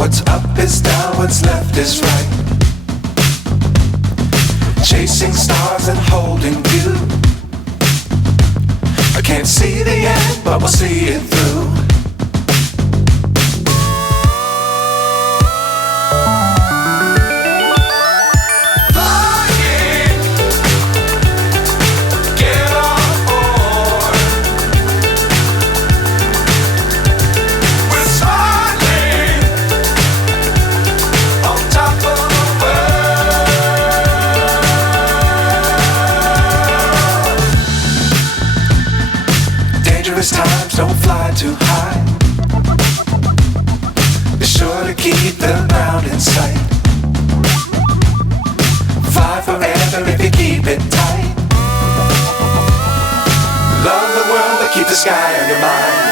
What's up is down, what's left is right. Chasing stars and holding you. I can't see the end, but we'll see it through. Times don't fly too high. Be sure to keep the ground in sight. Fly forever if you keep it tight. Love the world but keep the sky on your mind.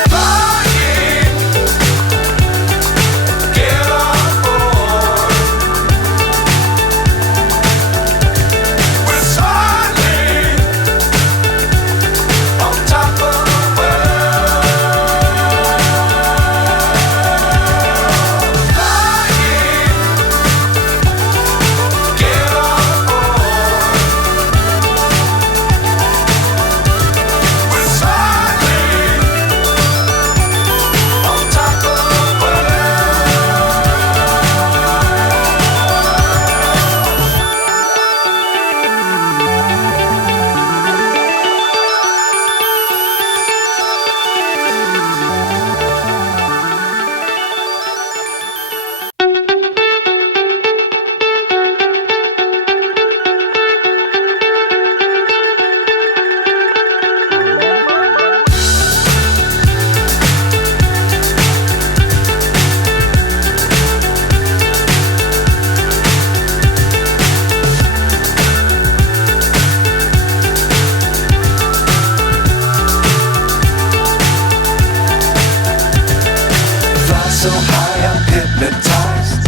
So high I'm hypnotized.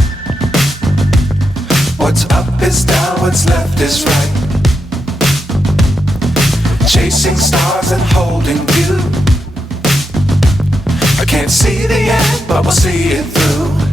What's up is down, what's left is right. Chasing stars and holding you. I can't see the end, but we'll see it through.